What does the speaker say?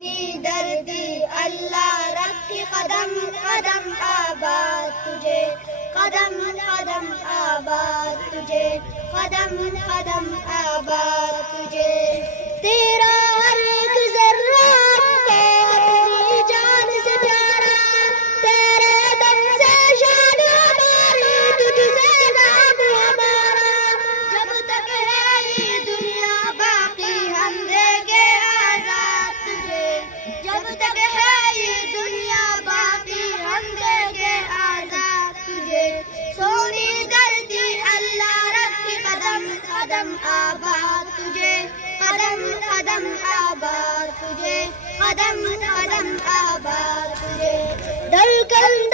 دردی اللہ رکھے قدم قدم آباد تجھے، قدم قدم آباد تجھے، قدم قدم آباد تجھے۔ تیرا ہر ایک ذرہ ہے اپنی جان سے پیارا، تیرے دم سے شان ہماری، تجھ سے نام ہمارا۔ جب تک ہے یہ دنیا باقی ہم رہیں گے آزاد تجھے، جب تک ہے یہ دنیا باقی ہم رہیں گے آزاد تجھے۔ سونی دردی اللہ رکھے قدم قدم آباد تجھے، قدم قدم آباد تجھے، قدم قدم آباد تجھے۔ دھڑکن